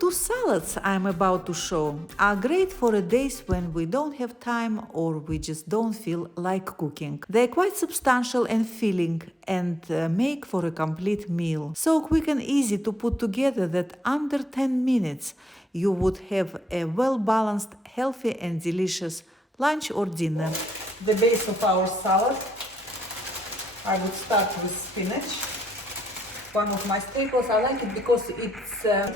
Two salads I'm about to show are great for days when we don't have time or we just don't feel like cooking. They're quite substantial and filling and make for a complete meal. So quick and easy to put together that under 10 minutes you would have a well-balanced, healthy and delicious lunch or dinner. The base of our salad, I would start with spinach. One of my staples. I like it because it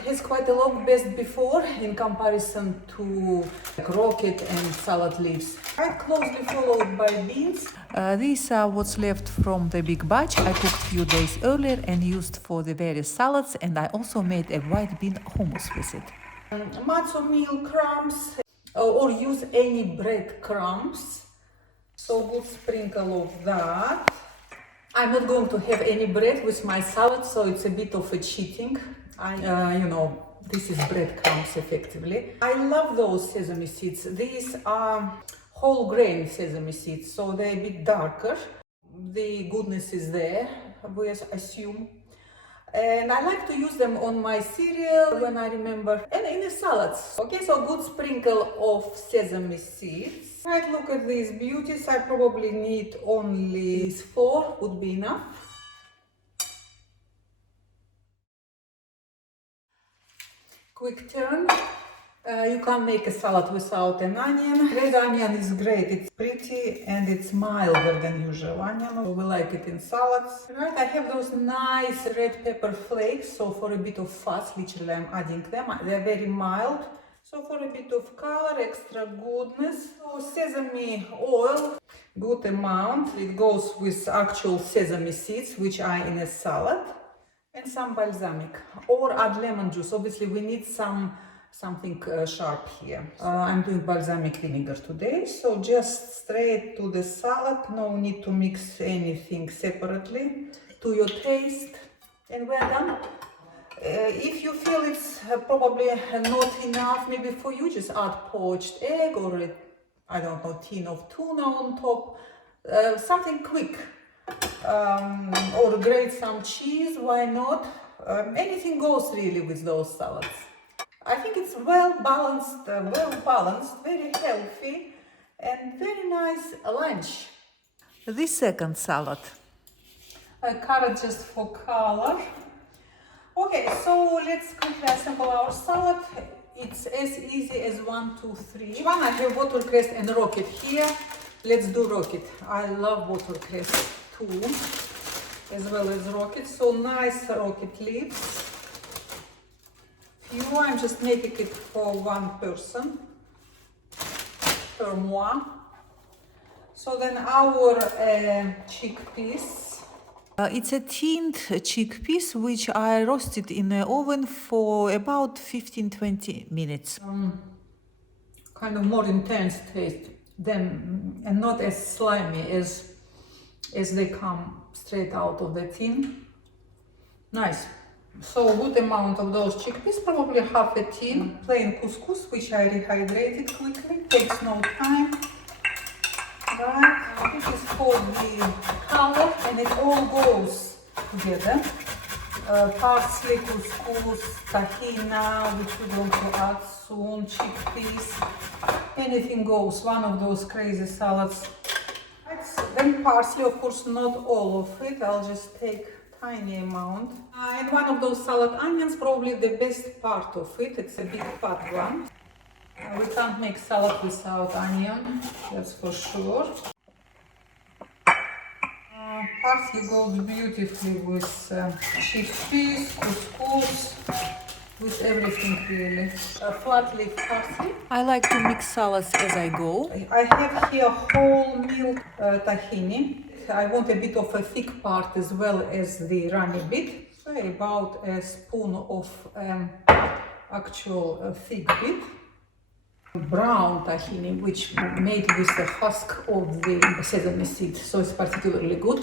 has quite a long best before in comparison to rocket and salad leaves. Right closely followed by beans. These are what's left from the big batch I cooked a few days earlier and used for the various salads, and I also made a white bean hummus with it. Matzo meal crumbs, or use any bread crumbs. So good sprinkle of that. I'm not going to have any bread with my salad, so it's a bit of a cheating. This is breadcrumbs effectively. I love those sesame seeds. These are whole grain sesame seeds, so they're a bit darker. The goodness is there, we assume. And I like to use them on my cereal when I remember, and in the salads. Okay, so good sprinkle of sesame seeds. Right, look at these beauties. I probably need only 4, would be enough. Quick turn. You can't make a salad without an onion. Red onion is great. It's pretty and it's milder than usual onion. We like it in salads. Right, I have those nice red pepper flakes. So for a bit of fuzz, literally I'm adding them. They're very mild. So for a bit of color, extra goodness. So sesame oil, good amount. It goes with actual sesame seeds, which are in a salad. And some balsamic. Or add lemon juice. Obviously we need something sharp here. I'm doing balsamic vinegar today, so just straight to the salad, no need to mix anything separately, to your taste, and we're done. If you feel it's probably not enough, maybe for you, just add poached egg or I don't know, tin of tuna on top, something quick, or grate some cheese, why not? Anything goes really with those salads. I think it's well balanced, very healthy, and very nice lunch. The second salad. Carrot just for color. Okay, so let's quickly assemble our salad. It's as easy as 1, 2, 3. One, I have watercress and rocket here. Let's do rocket. I love watercress too, as well as rocket. So nice rocket leaves. I'm just making it for one person, per moi. So then our chickpeas. It's a tinned chickpeas which I roasted in the oven for about 15-20 minutes. Kind of more intense taste than, and not as slimy as they come straight out of the tin. Nice. So a good amount of those chickpeas, probably half a tin. Plain couscous, which I rehydrated quickly, takes no time. Right, this is for the color, and it all goes together. Parsley, couscous, tahina, which we're going to add soon, chickpeas, anything goes, one of those crazy salads. Right, then parsley, of course not all of it, I'll just take tiny amount. And one of those salad onions, probably the best part of it. It's a big fat one. We can't make salad without onion, that's for sure. Parsley goes beautifully with chickpeas, couscous, with everything really. Flat leaf parsley. I like to mix salads as I go. I have here whole milk tahini. I want a bit of a thick part as well as the runny bit. So about a spoon of actual thick bit. Brown tahini, which made with the husk of the sesame seed, so it's particularly good.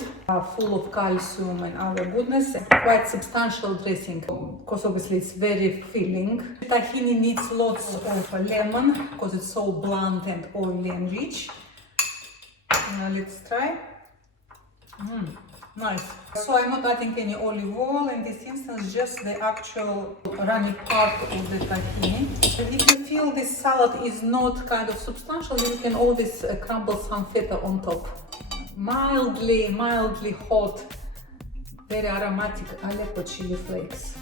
Full of calcium and other goodness. Quite substantial dressing, because obviously it's very filling. Tahini needs lots of lemon, because it's so blunt and oily and rich. Now let's try. Nice. So I'm not adding any olive oil in this instance, just the actual runny part of the tahini. And if you feel this salad is not kind of substantial, you can always crumble some feta on top. Mildly hot, very aromatic Aleppo chili flakes.